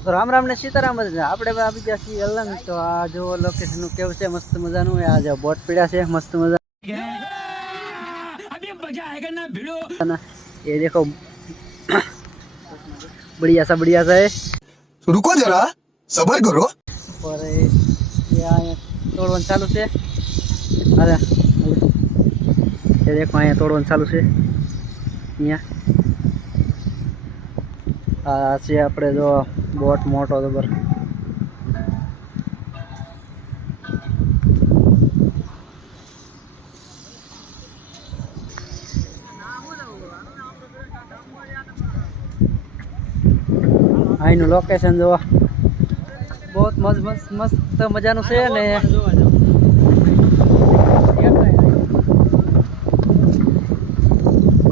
તો રામ રામ ને સીતારામ જ ને આપણે આવી ગયા છીએ અલંગ તો આ જો લોકેશન નું કેવું છે મસ્ત મજાનું આ જો બોટ પીડ્યા છે મસ્ત મજા ये देखो बढ़िया सा है रुको जरा सबर करो और ये तोड़वन चालू से अरे ये देखो यहाँ तोड़वन चालू से यहाँ છે આપણે જો બોટ મોટો જબર અહીંનું લોકેશન જો બહુ મસ્ત મજાનું છે ને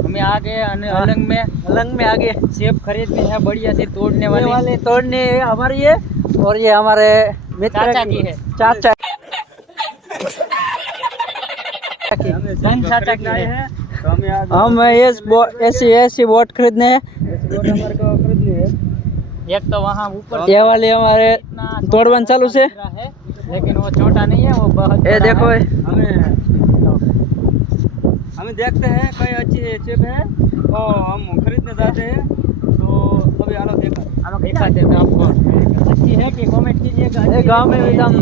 हमें आगे अलंग में आगे सेब खरीदने हैं बढ़िया से तोड़ने वाले तोड़ने हमारी है और ये हमारे मित्र चाचा की है चाचा चाचा की है तो हम ऐसी बोट खरीदने हैं एक तो वहाँ ऊपर ये वाले हमारे तोड़वन चालू से है लेकिन वो छोटा नहीं है वो बहुत ये देखो हमें देखते हैं कई अच्छी चिप है तो हम खरीदने जाते हैं तो अभी आलो दिखाते हैं आपको अच्छी है कि कमेंट कीजिएगा ये गांव में भी हम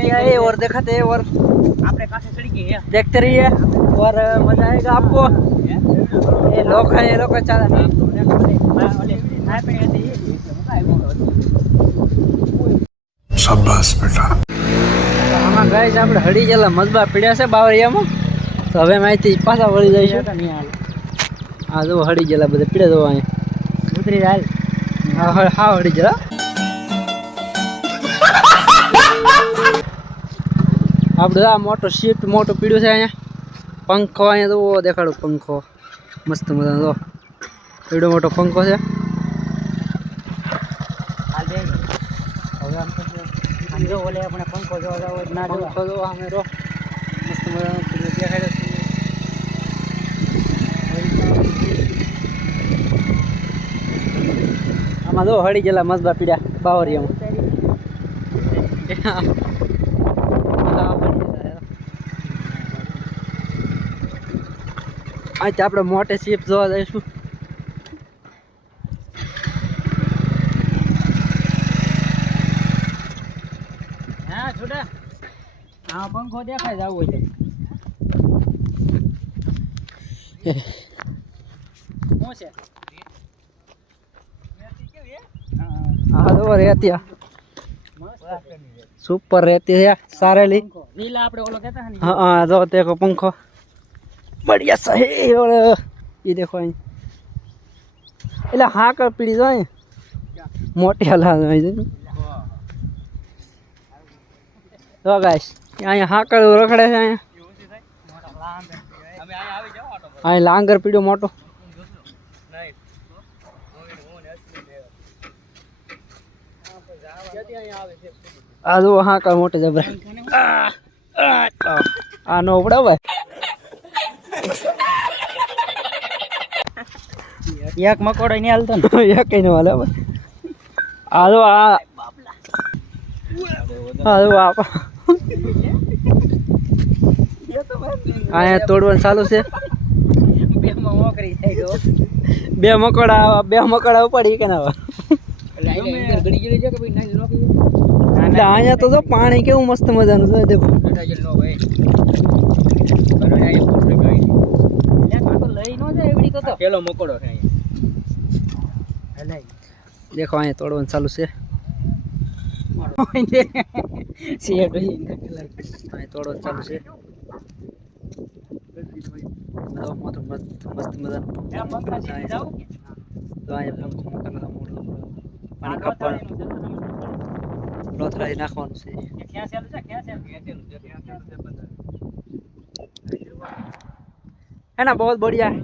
ये और दिखाते हैं और आपने कहाँ से खड़ी की है देखते रहिए और मजा आएगा आपको ये लोग हैं ये लोग चला शाबाश बेटा આમાં ગાય છે આપણે હડી જેલા મજબા પીડ્યા છે બાવરિયામાં તો હવે માહિતી પાછા વળી જઈશું આ જો હડી જેલા બધા પીડ્યા જો અહીંયા ઉતરી જાય હા હડી જેલા આપણે આ મોટો શિફ્ટ મોટો પીડ્યું છે અહીંયા પંખો અહીંયા તો દેખાડો પંખો મસ્ત મજાનો જો એવડો મોટો પંખો છે જો ઓલે આપણે પંખો જોવા જાવ ના પંખો જો અમે રો મસ્ત મજાનો દેખાડ્યો છે આમાં જો હળી ગયેલા મજબા પીડ્યા બાવરિયામાં આજે આપણે મોટે શિપ જોવા જઈશું હા છોડા હા પંખો દેખાય જાવ હોય તો શું છે હા જો રેતી સુપર રેતી છે સારેલી લીલા આપણે ઓલો કહેતા ને हाँ जो देखो पंखो बढ़िया सही और ये देखो એટલે હા કર પીડી જાય મોટી હલા તો ગાઈસ અહીંયા હા કર રખડે છે અહીંયા અહીં લાંગર પીડ્યો મોટો આ જો હા કર મોટે જબરા આ નો ઉપડાવે એક મકોડો નહીં હાલતો ને એક કઈ નો હાલે આ જો આ જો અહીંયા તોડવાનું ચાલુ છે બે માં મોકરી થાય બે મકોડા ઉપાડી કે ના ઘડી ગયેલી છે કે ભાઈ નાઈ નોકી એટલે અહીંયા તો જો પાણી કેવું મસ્ત મજાનું છે દેખો નો ભાઈ બરો જાય ફૂટ ગઈ લેકમાં તો લઈ નો જાય એવડી તો પેલો મકોડો છે અહીંયા હલાઈ દેખો અહીંયા તોડવાનું ચાલુ છે સીએટ અહીંયા તોડવાનું ચાલુ છે મસ્ત મજાનું તો અહીંયા પંખો પાણી કાપવાનું લોથરાઈ નાખવાનું છે है ना बहुत बढ़िया है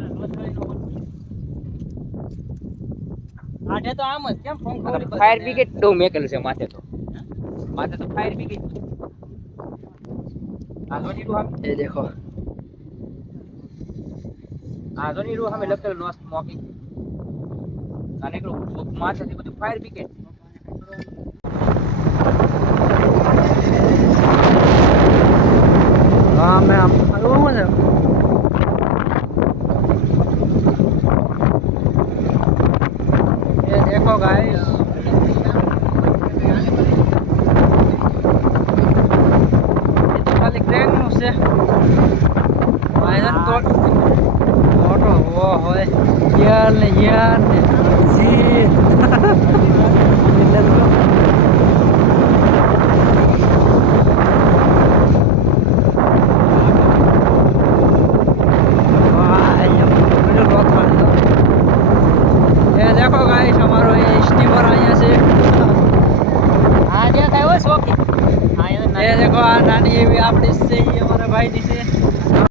આઠે તો આમ જ કેમ પંખો ફાયર બ્રિગેડ તો મેકેલ છે માથે તો ફાયર બ્રિગેડ આજો ની ये देखो આજો ની હમે લખેલ નો સ્મોકિંગ અને એકલું માથેથી બધું ફાયર બ્રિગેડ હા મેં આમ આવ્યું છે ये देखो गाइस खाली क्रेन નું છે આયરન તો મોટો હો હોય યાર ને જી ये देखो गाइस हमारो ये स्टीमर आया से આ જે થાય હોય શોખી હા ये देखो आ नानी ये भी आपड़ी से ही हमारे भाई जी से